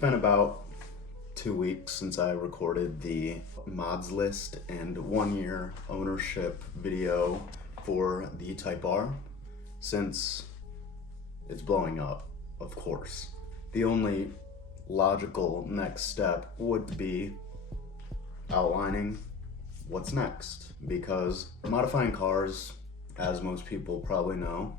been about 2 weeks since I recorded the mods list and 1 year ownership video for the Type R. Since it's blowing up, of course, the only logical next step would be outlining what's next, because modifying cars, as most people probably know,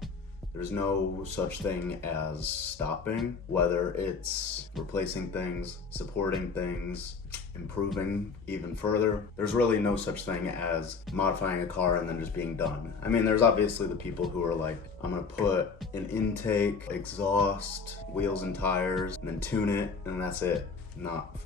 there's no such thing as stopping, whether it's replacing things, supporting things, improving even further. There's really no such thing as modifying a car and then just being done. I mean, there's obviously the people who are like, I'm gonna put an intake, exhaust, wheels and tires, and then tune it, and that's it. Not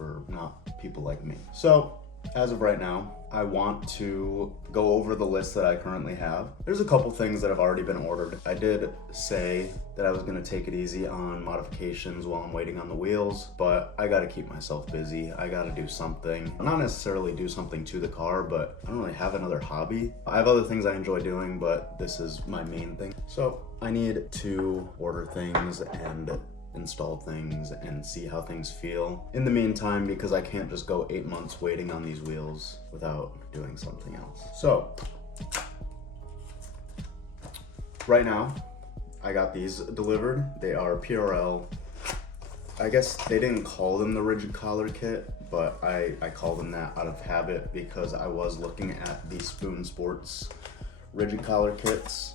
people like me. So, as of right now, I want to go over the list that I currently have. There's a couple things that have already been ordered. I did say that I was gonna take it easy on modifications while I'm waiting on the wheels, but I gotta keep myself busy. I gotta do something. Not necessarily do something to the car, but I don't really have another hobby. I have other things I enjoy doing, but this is my main thing. So I need to order things and install things and see how things feel in the meantime, because I can't just go 8 months waiting on these wheels without doing something else. So right now I got these delivered. They are PRL. I guess they didn't call them the rigid collar kit, but I call them that out of habit because I was looking at the Spoon Sports rigid collar kits.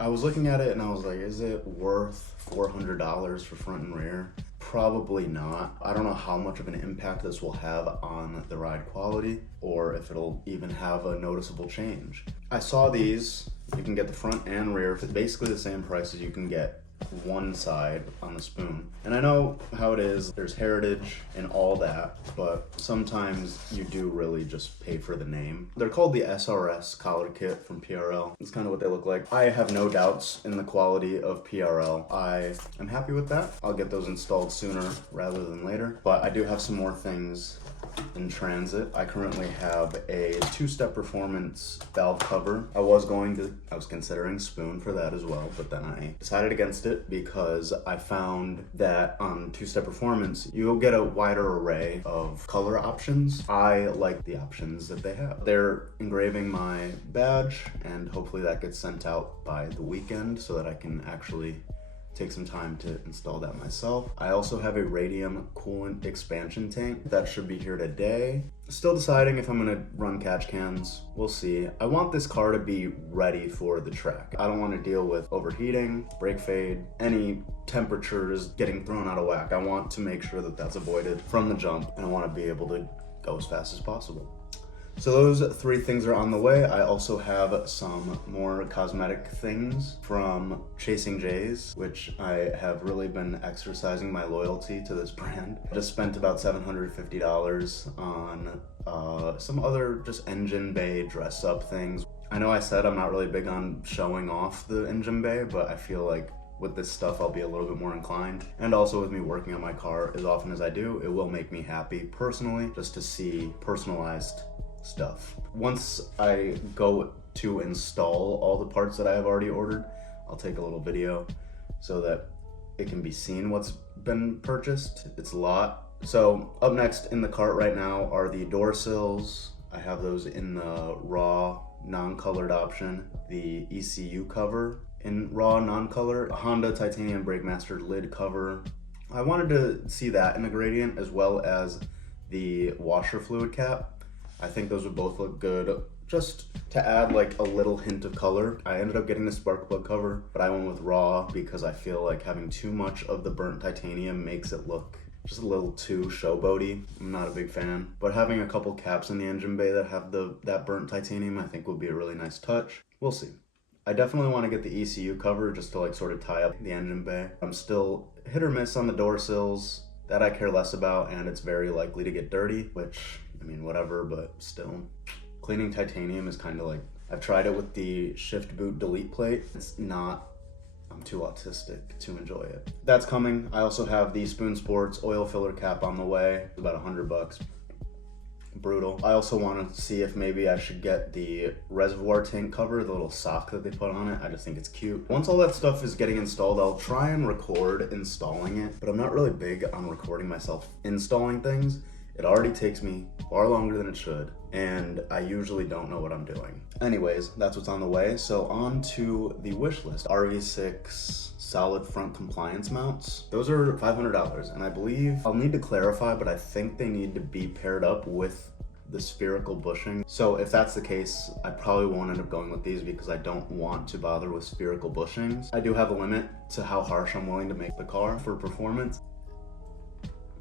I was looking at it and I was like, is it worth $400 for front and rear? Probably not. I don't know how much of an impact this will have on the ride quality, or if it'll even have a noticeable change. I saw these, you can get the front and rear for basically the same price as you can get one side on the Spoon. And I know how it is, there's heritage and all that, but sometimes you do really just pay for the name. They're called the SRS collar kit from PRL. It's kind of what they look like. I have no doubts in the quality of PRL. I am happy with that. I'll get those installed sooner rather than later, but I do have some more things in transit. I currently have a 2-step performance valve cover. I was considering Spoon for that as well, but then I decided against it because I found that on 2-step performance, you'll get a wider array of color options. I like the options that they have. They're engraving my badge, and hopefully that gets sent out by the weekend so that I can actually take some time to install that myself. I also have a radium coolant expansion tank that should be here today. Still deciding if I'm gonna run catch cans. We'll see. I want this car to be ready for the track. I don't want to deal with overheating, brake fade, any temperatures getting thrown out of whack. I want to make sure that that's avoided from the jump, and I want to be able to go as fast as possible. So those 3 things are on the way. I also have some more cosmetic things from Chasing Jays, which I have really been exercising my loyalty to this brand. I just spent about $750 on some other just engine bay dress up things. I know I said I'm not really big on showing off the engine bay, but I feel like with this stuff, I'll be a little bit more inclined. And also with me working on my car as often as I do, it will make me happy personally just to see personalized stuff. Once I go to install all the parts that I have already ordered, I'll take a little video so that it can be seen what's been purchased. It's a lot. So up next in the cart right now are the door sills. I have those in the raw non-colored option, the ECU cover in raw non-color, a Honda titanium brake master lid cover. I wanted to see that in a gradient, as well as the washer fluid cap. I think those would both look good, just to add like a little hint of color. I ended up getting the spark plug cover, but I went with raw because I feel like having too much of the burnt titanium makes it look just a little too showboaty. I'm not a big fan, but having a couple caps in the engine bay that have that burnt titanium I think would be a really nice touch. We'll see. I definitely want to get the ECU cover just to like sort of tie up the engine bay. I'm still hit or miss on the door sills. That I care less about, and it's very likely to get dirty, which, I mean, whatever, but still. Cleaning titanium is kind of like, I've tried it with the shift boot delete plate. It's not, I'm too autistic to enjoy it. That's coming. I also have the Spoon Sports oil filler cap on the way, about $100. brutal. I also want to see if maybe I should get the reservoir tank cover, the little sock that they put on it. I just think it's cute. Once all that stuff is getting installed, I'll try and record installing it, but I'm not really big on recording myself installing things. It already takes me far longer than it should, and I usually don't know what I'm doing. Anyways, that's what's on the way. So on to the wish list. RV6 solid front compliance mounts. Those are $500, and I believe, I'll need to clarify, but I think they need to be paired up with the spherical bushing. So if that's the case, I probably won't end up going with these because I don't want to bother with spherical bushings. I do have a limit to how harsh I'm willing to make the car for performance.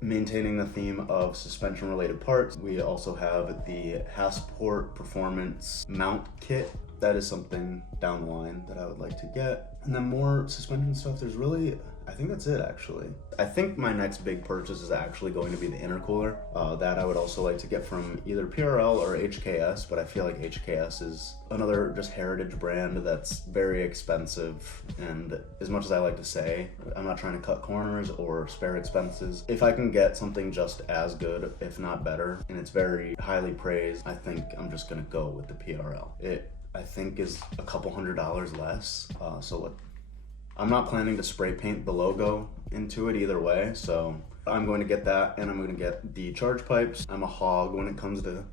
Maintaining the theme of suspension related parts, we also have the Hassport Performance mount kit. That is something down the line that I would like to get. And then more suspension stuff. There's really, I think that's it actually. I think my next big purchase is actually going to be the intercooler. That I would also like to get from either PRL or HKS, but I feel like HKS is another just heritage brand that's very expensive. And as much as I like to say, I'm not trying to cut corners or spare expenses. If I can get something just as good, if not better, and it's very highly praised, I think I'm just gonna go with the PRL. It, I think, is a couple $100 less. I'm not planning to spray paint the logo into it either way, so I'm going to get that, and I'm going to get the charge pipes. I'm a hog when it comes to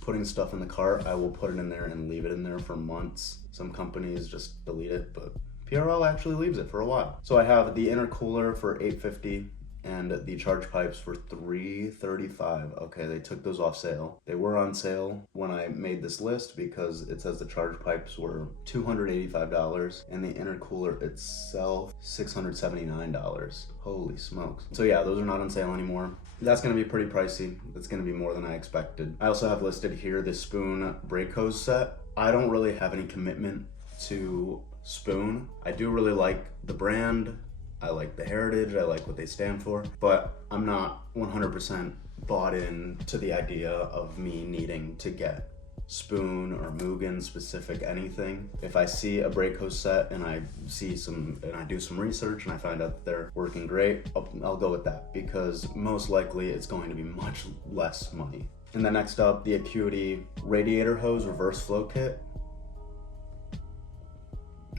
putting stuff in the cart. I will put it in there and leave it in there for months. Some companies just delete it, but PRL actually leaves it for a while. So I have the intercooler for $850 and the charge pipes for $335. Okay, they took those off sale. They were on sale when I made this list because it says the charge pipes were $285 and the intercooler itself $679. Holy smokes. So yeah, those are not on sale anymore. That's gonna be pretty pricey. That's gonna be more than I expected. I also have listed here the Spoon brake hose set. I don't really have any commitment to Spoon. I do really like the brand. I like the heritage, I like what they stand for, but I'm not 100% bought in to the idea of me needing to get Spoon or Mugen specific anything. If I see a brake hose set and I see some, and I do some research and I find out that they're working great, I'll go with that because most likely it's going to be much less money. And then next up, the Acuity radiator hose reverse flow kit.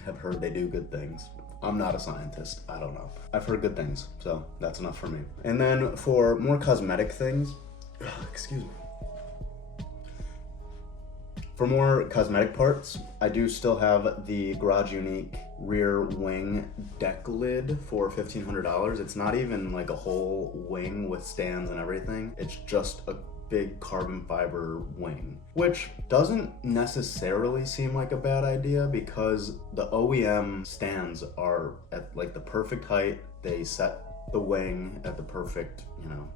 Have heard they do good things. I'm not a scientist, I don't know. I've heard good things, so that's enough for me. And then for more cosmetic things, excuse me. For more cosmetic parts, I do still have the Garage Unique rear wing deck lid for $1,500. It's not even like a whole wing with stands and everything. It's just a big carbon fiber wing, which doesn't necessarily seem like a bad idea because the OEM stands are at like the perfect height. They set the wing at the perfect, you know,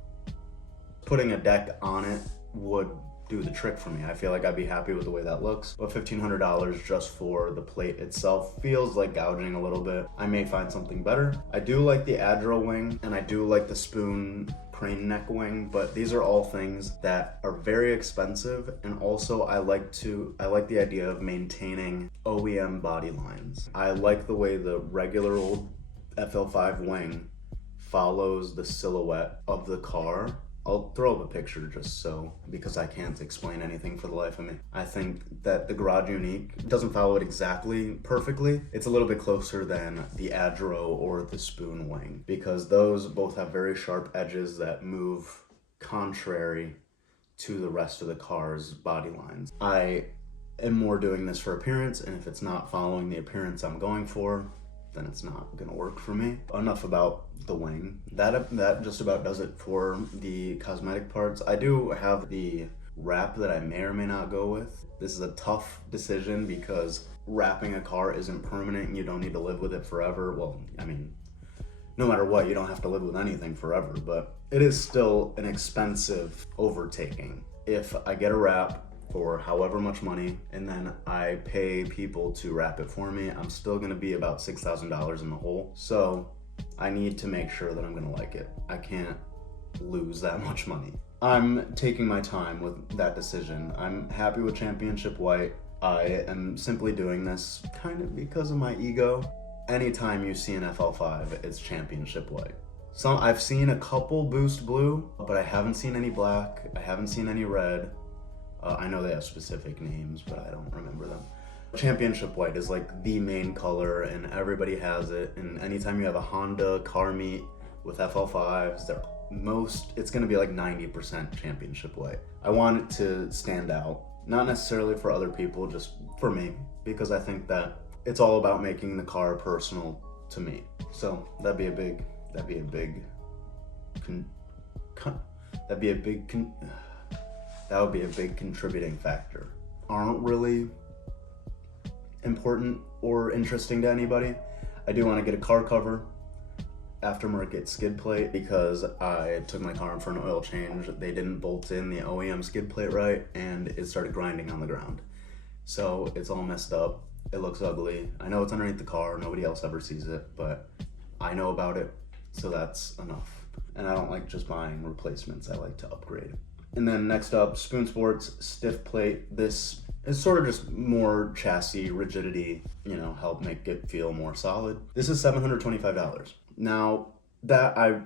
putting a deck on it would do the trick for me. I feel like I'd be happy with the way that looks, but $1,500 just for the plate itself feels like gouging a little bit. I may find something better. I do like the Adro wing and I do like the Spoon crane neck wing, but these are all things that are very expensive, and also I like the idea of maintaining OEM body lines. I like the way the regular old FL5 wing follows the silhouette of the car. I'll throw up a picture just so, because I can't explain anything for the life of me. I think that the Garage Unique doesn't follow it exactly perfectly. It's a little bit closer than the Adro or the Spoon wing, because those both have very sharp edges that move contrary to the rest of the car's body lines. I am more doing this for appearance, and if it's not following the appearance I'm going for, then it's not gonna work for me. Enough about the wing. That just about does it for the cosmetic parts. I do have the wrap that I may or may not go with. This is a tough decision because wrapping a car isn't permanent and you don't need to live with it forever. Well, I mean, no matter what, you don't have to live with anything forever, but it is still an expensive overtaking. If I get a wrap for however much money, and then I pay people to wrap it for me, I'm still gonna be about $6,000 in the hole. So I need to make sure that I'm gonna like it. I can't lose that much money. I'm taking my time with that decision. I'm happy with Championship White. I am simply doing this kind of because of my ego. Anytime you see an FL5, it's Championship White. I've seen a couple boost blue, but I haven't seen any black. I haven't seen any red. I know they have specific names, but I don't remember them. Championship white is like the main color and everybody has it. And anytime you have a Honda car meet with FL5s, it's gonna be like 90% championship white. I want it to stand out, not necessarily for other people, just for me, because I think that it's all about making the car personal to me. So that would be a big contributing factor. Aren't really important or interesting to anybody. I do want to get a car cover, aftermarket skid plate, because I took my car in for an oil change. They didn't bolt in the OEM skid plate right, and it started grinding on the ground. So it's all messed up. It looks ugly. I know it's underneath the car. Nobody else ever sees it, but I know about it, so that's enough. And I don't like just buying replacements. I like to upgrade. And then next up, Spoon Sports stiff plate. This is sort of just more chassis rigidity, help make it feel more solid. This is $725. Now, that I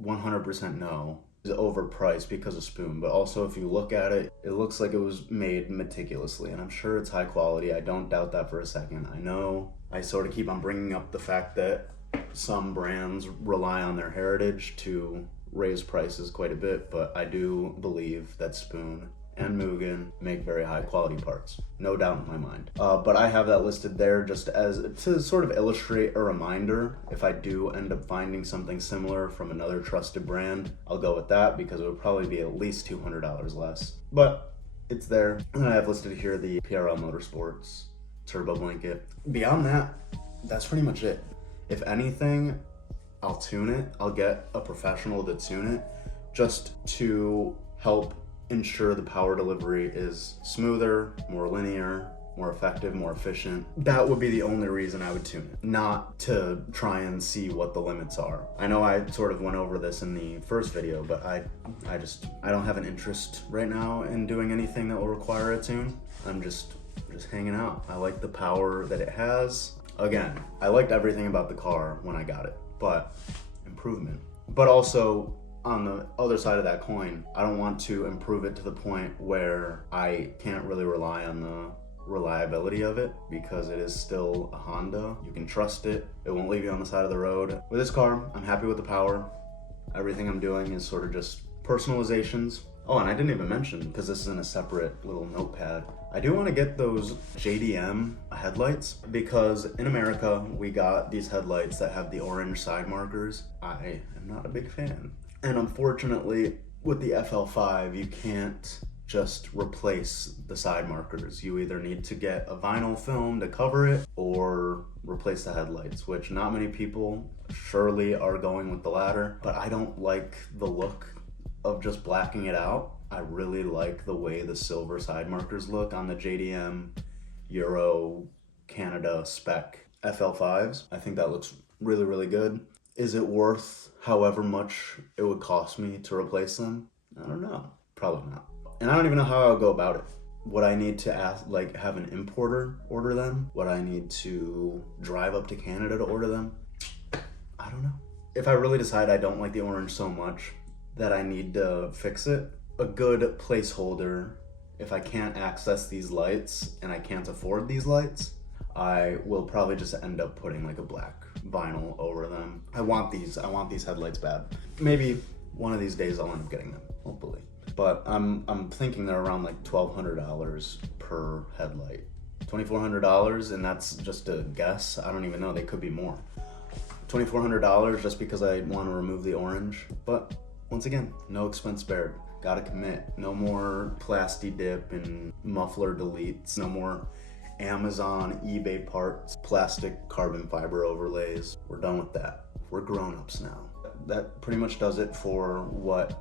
100% know is overpriced because of Spoon, but also if you look at it, it looks like it was made meticulously, and I'm sure it's high quality. I don't doubt that for a second. I know I sort of keep on bringing up the fact that some brands rely on their heritage to raise prices quite a bit, but I do believe that Spoon and Mugen make very high quality parts. No doubt in my mind. But I have that listed there just to sort of illustrate a reminder. If I do end up finding something similar from another trusted brand, I'll go with that because it would probably be at least $200 less. But it's there. And I have listed here the PRL Motorsports turbo blanket. Beyond that, that's pretty much it. If anything, I'll tune it. I'll get a professional to tune it just to help ensure the power delivery is smoother, more linear, more effective, more efficient. That would be the only reason I would tune it, not to try and see what the limits are. I know I sort of went over this in the first video, but I don't have an interest right now in doing anything that will require a tune. I'm just hanging out. I like the power that it has. Again, I liked everything about the car when I got it, but improvement. But also, on the other side of that coin, I don't want to improve it to the point where I can't really rely on the reliability of it, because it is still a Honda. You can trust it. It won't leave you on the side of the road. With this car, I'm happy with the power. Everything I'm doing is sort of just personalizations. Oh, and I didn't even mention, because this is in a separate little notepad, I do want to get those JDM headlights, because in America, we got these headlights that have the orange side markers. I am not a big fan. And unfortunately, with the FL5, you can't just replace the side markers. You either need to get a vinyl film to cover it or replace the headlights, which not many people surely are going with the latter, but I don't like the look of just blacking it out. I really like the way the silver side markers look on the JDM Euro Canada spec FL5s. I think that looks really, really good. Is it worth however much it would cost me to replace them? I don't know. Probably not. And I don't even know how I'll go about it. Would I need to have an importer order them? Would I need to drive up to Canada to order them? I don't know. If I really decide I don't like the orange so much that I need to fix it, a good placeholder, if I can't access these lights and I can't afford these lights, I will probably just end up putting like a black vinyl over them. I want these headlights bad. Maybe one of these days I'll end up getting them, hopefully. But I'm thinking they're around like $1,200 per headlight. $2,400, and that's just a guess. I don't even know, they could be more. $2,400 just because I want to remove the orange. But once again, no expense spared. Gotta commit. No more plasti dip and muffler deletes. No more Amazon, eBay parts, plastic carbon fiber overlays. We're done with that. We're grown-ups now. That pretty much does it for what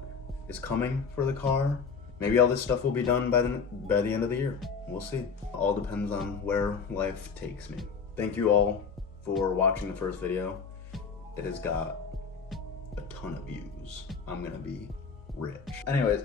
is coming for the car. Maybe all this stuff will be done by the end of the year. We'll see. All depends on where life takes me. Thank you all for watching the first video. It has got a ton of views. I'm gonna be rich. Anyways,